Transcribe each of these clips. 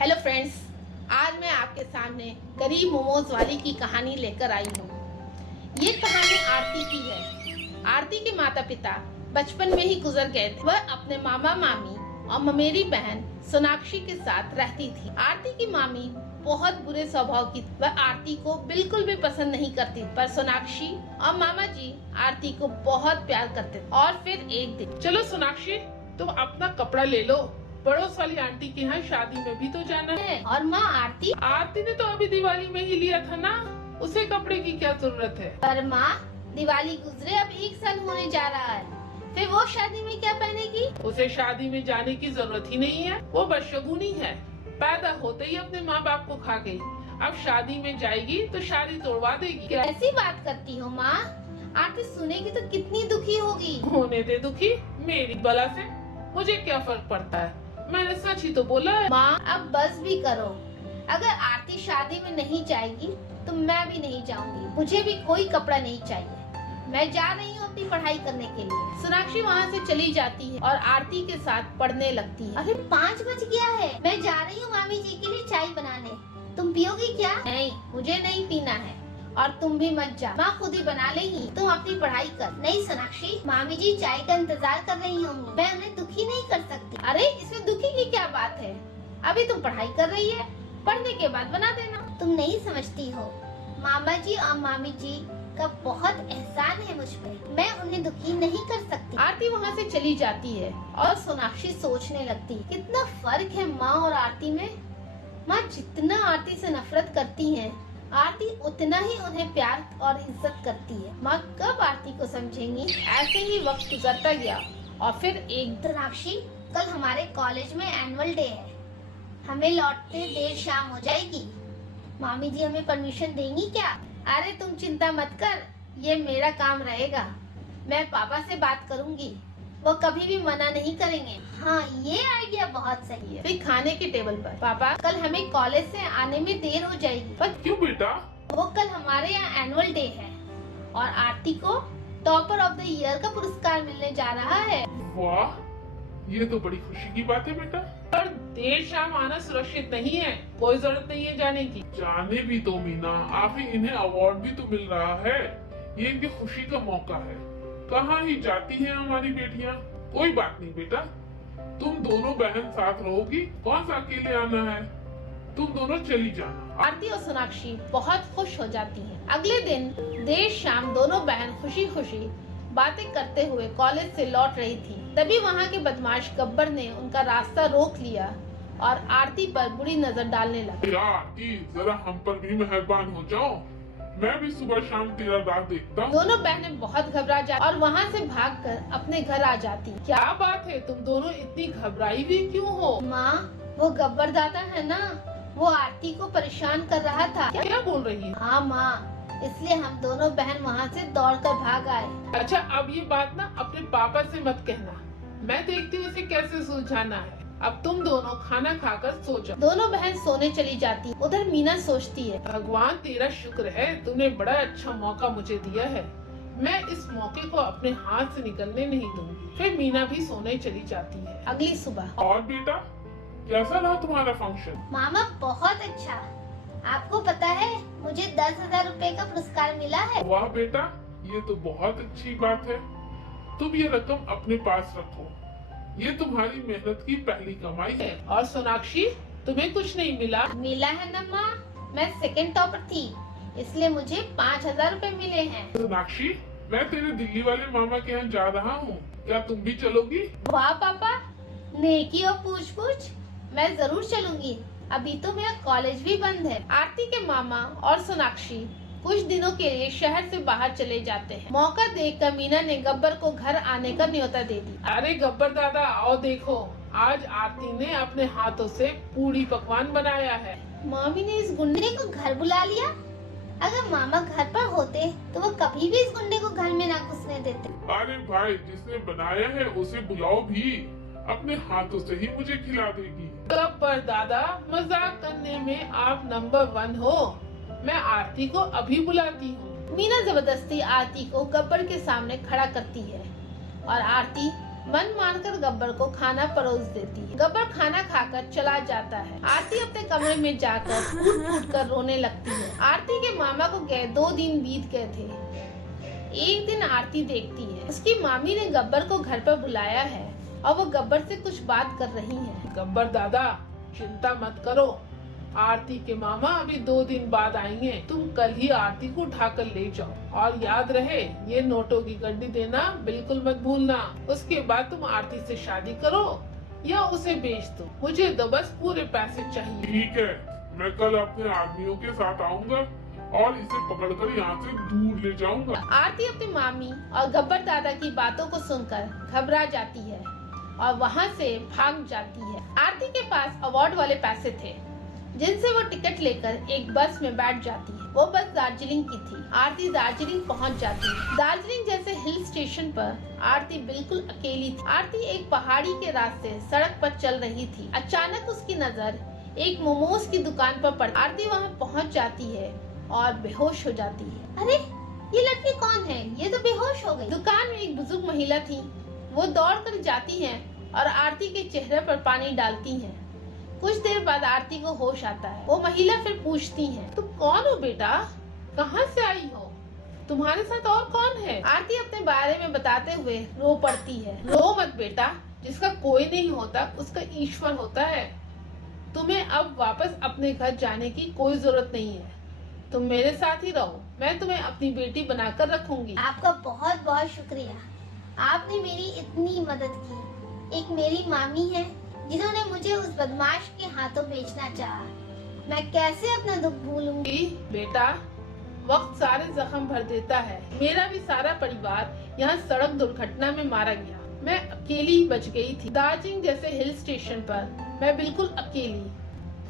Hello friends, आज मैं आपके सामने गरीब मोमोज वाली की कहानी लेकर आई हूँ। ये कहानी आरती की है। आरती के माता पिता बचपन में ही गुजर गए थे। वह अपने मामा मामी और ममेरी बहन सोनाक्षी के साथ रहती थी। आरती की मामी बहुत बुरे स्वभाव की। वह आरती को बिल्कुल भी पसंद नहीं करती, पर सोनाक्षी और मामा जी आरती को बहुत प्यार करते थे। और फिर एक दिन, चलो सोनाक्षी, तुम अपना कपड़ा ले लो, पड़ोस वाली आंटी के यहाँ शादी में भी तो जाना है। और माँ आरती ने तो अभी दिवाली में ही लिया था ना, उसे कपड़े की क्या जरूरत है। पर माँ, दिवाली गुजरे अब 1 साल होने जा रहा है, फिर वो शादी में क्या पहनेगी? उसे शादी में जाने की जरूरत ही नहीं है, वो बदशगुनी है। पैदा होते ही अपने माँ बाप को खा गई, अब शादी में जाएगी तो शादी तोड़वा देगी। कैसी बात करती हो माँ? आरती सुनेगी तो कितनी दुखी होगी। होने दे दुखी, मेरी बला से मुझे क्या फर्क पड़ता है, मैंने सच ही तो बोला है। माँ अब बस भी करो। अगर आरती शादी में नहीं जाएगी तो मैं भी नहीं जाऊंगी। मुझे भी कोई कपड़ा नहीं चाहिए। मैं जा रही हूँ अपनी पढ़ाई करने के लिए। सोनाक्षी वहाँ से चली जाती है और आरती के साथ पढ़ने लगती है। अरे 5 बज गया है, मैं जा रही हूँ मामी जी के लिए चाय बनाने। तुम पियोगी क्या? नहीं, मुझे नहीं पीना है। और तुम भी मत जा, माँ खुद ही बना लेगी। तुम अपनी पढ़ाई कर। नहीं सोनाक्षी, मामी जी चाय का इंतजार कर रही होंगी, मैं उन्हें दुखी नहीं कर सकती। अरे इसमें दुखी की क्या बात है? अभी तुम पढ़ाई कर रही है, पढ़ने के बाद बना देना। तुम नहीं समझती हो, मामा जी और मामी जी का बहुत एहसान है मुझ पे, मैं उन्हें दुखी नहीं कर सकती। आरती वहाँ से चली जाती है और सोनाक्षी सोचने लगती है, कितना फर्क है माँ और आरती में। माँ जितना आरती से नफरत करती है, आरती उतना ही उन्हें प्यार और इज्जत करती है। माँ कब आरती को समझेंगी? ऐसे ही वक्त गुजरता गया और फिर एक सोनाक्षी, कल हमारे कॉलेज में एनुअल डे है, हमें लौटते देर शाम हो जाएगी। मामी जी हमें परमिशन देंगी क्या? अरे तुम चिंता मत कर, ये मेरा काम रहेगा। मैं पापा से बात करूंगी, वो कभी भी मना नहीं करेंगे। हाँ, ये आइडिया बहुत सही है। फिर खाने के टेबल पर, पापा कल हमें कॉलेज से आने में देर हो जाएगी। पर क्यों बेटा? वो कल हमारे यहाँ एनुअल डे है और आरती को टॉपर ऑफ द ईयर का पुरस्कार मिलने जा रहा है। वाह, ये तो बड़ी खुशी की बात है बेटा। पर देर शाम आना सुरक्षित नहीं है, कोई जरूरत नहीं है जाने की। जाने भी तो मीना, आखिर इन्हें अवार्ड भी तो मिल रहा है, ये इनकी खुशी का मौका है। कहाँ ही जाती हैं हमारी बेटियाँ। कोई बात नहीं बेटा, तुम दोनों बहन साथ रहोगी, कौन सा अकेले आना है, तुम दोनों चली जाना। आरती और सोनाक्षी बहुत खुश हो जाती हैं। अगले दिन देर शाम दोनों बहन खुशी खुशी बातें करते हुए कॉलेज से लौट रही थी। तभी वहाँ के बदमाश गब्बर ने उनका रास्ता रोक लिया और आरती पर बुरी नजर डालने लगा। आरती, जरा हम पर भी मेहरबान हो जाओ, मैं भी सुबह शाम तेरा राह देखता हूँ। दोनों बहनें बहुत घबरा जाती और वहाँ से भागकर अपने घर आ जाती। क्या बात है, तुम दोनों इतनी घबराई हुई क्यों हो? माँ, वो गब्बर दादा है ना, वो आरती को परेशान कर रहा था। क्या बोल रही है? हाँ माँ, इसलिए हम दोनों बहन वहाँ से दौड़कर भाग आए। अच्छा, अब ये बात ना अपने पापा से मत कहना, मैं देखती हूँ इसे कैसे सुलझाना है। अब तुम दोनों खाना खाकर सो जाओ। दोनों बहन सोने चली जाती। उधर मीना सोचती है, भगवान तेरा शुक्र है, तूने बड़ा अच्छा मौका मुझे दिया है, मैं इस मौके को अपने हाथ से निकलने नहीं दूंगी। फिर मीना भी सोने चली जाती है। अगली सुबह, और बेटा, कैसा रहा तुम्हारा फंक्शन? मामा बहुत अच्छा। आपको पता है मुझे 10,000 रुपए का पुरस्कार मिला है। वाह बेटा, ये तो बहुत अच्छी बात है। तुम ये रकम अपने पास रखो, ये तुम्हारी मेहनत की पहली कमाई है। और सोनाक्षी, तुम्हें कुछ नहीं मिला? मिला है ना माँ, मैं सेकंड टॉपर थी, इसलिए मुझे 5,000 रुपए मिले हैं। सोनाक्षी, मैं तेरे दिल्ली वाले मामा के यहाँ जा रहा हूँ, क्या तुम भी चलोगी? वाह पापा, नेकी और पूछ पूछ, मैं जरूर चलूंगी। अभी तो मेरा कॉलेज भी बंद है। आरती के मामा और सोनाक्षी कुछ दिनों के लिए शहर से बाहर चले जाते हैं। मौका देखकर मीना ने गब्बर को घर आने का न्योता दे दी। अरे गब्बर दादा, आओ देखो, आज आरती ने अपने हाथों से पूरी पकवान बनाया है। मामी ने इस गुंडे को घर बुला लिया। अगर मामा घर पर होते तो वो कभी भी इस गुंडे को घर में ना घुसने देते। अरे भाई, जिसने बनाया है उसे बुलाओ भी, अपने हाथों से ही मुझे खिला देगी। गब्बर दादा, मजाक करने में आप नंबर 1 हो, मैं आरती को अभी बुलाती हूँ। मीना जबरदस्ती आरती को गब्बर के सामने खड़ा करती है और आरती मन मानकर गब्बर को खाना परोस देती है। गब्बर खाना खाकर चला जाता है। आरती अपने कमरे में जाकर फूट फूट कर रोने लगती है। आरती के मामा को गए 2 दिन बीत गए थे। एक दिन आरती देखती है उसकी मामी ने गब्बर को घर पर बुलाया है और वो गब्बर से कुछ बात कर रही है। गब्बर दादा, चिंता मत करो, आरती के मामा अभी 2 दिन बाद आएंगे। तुम कल ही आरती को उठाकर ले जाओ और याद रहे ये नोटों की गड्डी देना बिल्कुल मत भूलना। उसके बाद तुम आरती से शादी करो या उसे बेच दो, मुझे तो बस पूरे पैसे चाहिए। ठीक है, मैं कल अपने आदमियों के साथ आऊंगा और इसे पकड़कर यहाँ से दूर ले जाऊंगा। आरती अपनी मामी और गब्बर दादा की बातों को सुनकर घबरा जाती है और वहाँ से भाग जाती है। आरती के पास अवार्ड वाले पैसे थे जिनसे वो टिकट लेकर एक बस में बैठ जाती है। वो बस दार्जिलिंग की थी। आरती दार्जिलिंग पहुंच जाती है। दार्जिलिंग जैसे हिल स्टेशन पर आरती बिल्कुल अकेली थी। आरती एक पहाड़ी के रास्ते सड़क पर चल रही थी। अचानक उसकी नजर एक मोमोज की दुकान पर पड़ी। आरती वहां पहुंच जाती है और बेहोश हो जाती है। अरे ये लड़की कौन है? ये तो बेहोश हो गई। दुकान में एक बुजुर्ग महिला थी। वो दौड़ कर जाती है और आरती के चेहरे पर पानी डालती है। कुछ देर बाद आरती को होश आता है। वो महिला फिर पूछती है, तुम कौन हो बेटा, कहाँ से आई हो, तुम्हारे साथ और कौन है? आरती अपने बारे में बताते हुए रो पड़ती है। रो मत बेटा, जिसका कोई नहीं होता उसका ईश्वर होता है। तुम्हें अब वापस अपने घर जाने की कोई जरूरत नहीं है। तुम मेरे साथ ही रहो, मैं तुम्हें अपनी बेटी बनाकर रखूंगी। आपका बहुत बहुत शुक्रिया, आपने मेरी इतनी मदद की। एक मेरी मामी है जिन्होंने मुझे उस बदमाश के हाथों बेचना चाहा। मैं कैसे अपना दुख भूलूंगी? बेटा, वक्त सारे जख्म भर देता है। मेरा भी सारा परिवार यहाँ सड़क दुर्घटना में मारा गया। मैं अकेली ही बच गई थी। दार्जिलिंग जैसे हिल स्टेशन पर मैं बिल्कुल अकेली।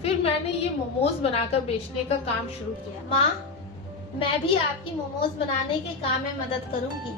फिर मैंने ये मोमोज बनाकर बेचने का काम शुरू किया। माँ, मैं भी आपकी मोमोज बनाने के काम में मदद करूंगी।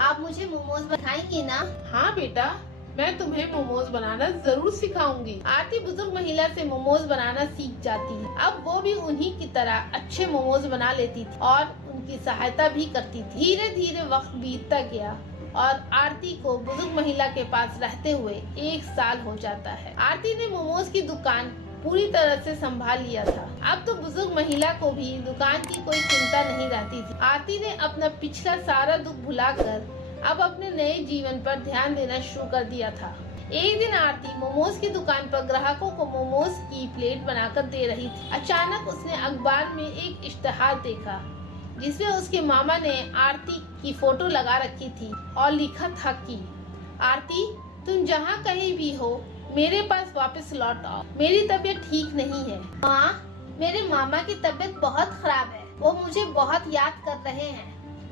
आप मुझे मोमोज बनाएंगी ना? हाँ बेटा, मैं तुम्हें मोमोज बनाना जरूर सिखाऊंगी। आरती बुजुर्ग महिला से मोमोज बनाना सीख जाती है। अब वो भी उन्हीं की तरह अच्छे मोमोज बना लेती थी और उनकी सहायता भी करती थी। धीरे धीरे वक्त बीतता गया और आरती को बुजुर्ग महिला के पास रहते हुए 1 साल हो जाता है। आरती ने मोमोज की दुकान पूरी तरह से संभाल लिया था। अब तो बुजुर्ग महिला को भी दुकान की कोई चिंता नहीं रहती थी। आरती ने अपना पिछला सारा दुख भुलाकर अब अपने नए जीवन पर ध्यान देना शुरू कर दिया था। एक दिन आरती मोमोज की दुकान पर ग्राहकों को मोमोज की प्लेट बनाकर दे रही थी। अचानक उसने अखबार में एक इश्तिहार देखा जिसमें उसके मामा ने आरती की फोटो लगा रखी थी और लिखा था कि आरती, तुम जहाँ कहीं भी हो मेरे पास वापस लौट आओ, मेरी तबीयत ठीक नहीं है। माँ, मेरे मामा की तबीयत बहुत खराब है। वो मुझे बहुत याद कर रहे हैं।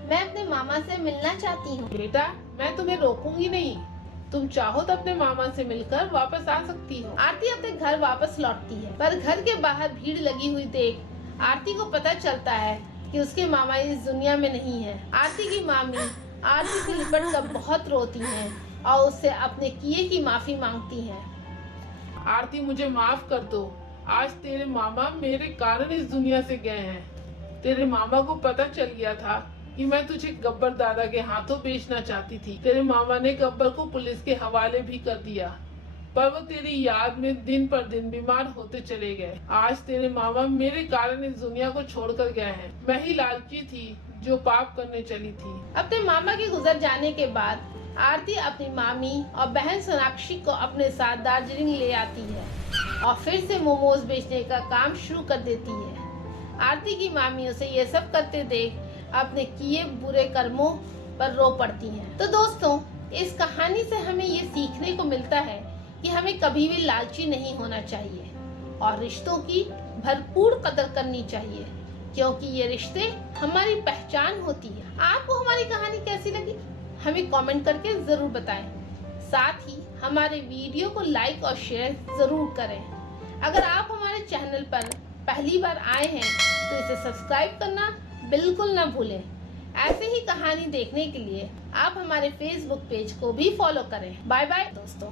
मैं अपने मामा से मिलना चाहती हूँ। बेटा, मैं तुम्हें रोकूंगी नहीं। तुम चाहो तो अपने मामा से मिलकर वापस आ सकती हो। आरती अपने घर वापस लौटती है, पर घर के बाहर भीड़ लगी हुई देख आरती को पता चलता है कि उसके मामा इस दुनिया में नहीं है। आरती की मामी आरती से लिपट कर बहुत रोती हैं और उससे अपने किए की माफी मांगती हैं। आरती, मुझे माफ कर दो। आज तेरे मामा मेरे कारण इस दुनिया से गए हैं। तेरे मामा को पता चल गया था कि मैं तुझे गब्बर दादा के हाथों बेचना चाहती थी। तेरे मामा ने गब्बर को पुलिस के हवाले भी कर दिया, पर वो तेरी याद में दिन पर दिन बीमार होते चले गए। आज तेरे मामा मेरे कारण इस दुनिया को छोड़कर गए हैं। मैं ही लालची थी जो पाप करने चली थी। अपने मामा के गुजर जाने के बाद आरती अपनी मामी और बहन सोनाक्षी को अपने साथ दार्जिलिंग ले आती है और फिर से मोमोज बेचने का काम शुरू कर देती है। आरती की मामी उसे ये सब करते देख अपने किए बुरे कर्मों पर रो पड़ती हैं। तो दोस्तों, इस कहानी से हमें ये सीखने को मिलता है कि हमें कभी भी लालची नहीं होना चाहिए और रिश्तों की भरपूर कदर करनी चाहिए, क्योंकि ये रिश्ते हमारी पहचान होती है। आपको हमारी कहानी कैसी लगी हमें कमेंट करके जरूर बताएं। साथ ही हमारे वीडियो को लाइक और शेयर जरूर करें। अगर आप हमारे चैनल पर पहली बार आए हैं तो इसे सब्सक्राइब करना बिल्कुल ना भूलें। ऐसे ही कहानी देखने के लिए आप हमारे फेसबुक पेज को भी फॉलो करें। बाय बाय दोस्तों।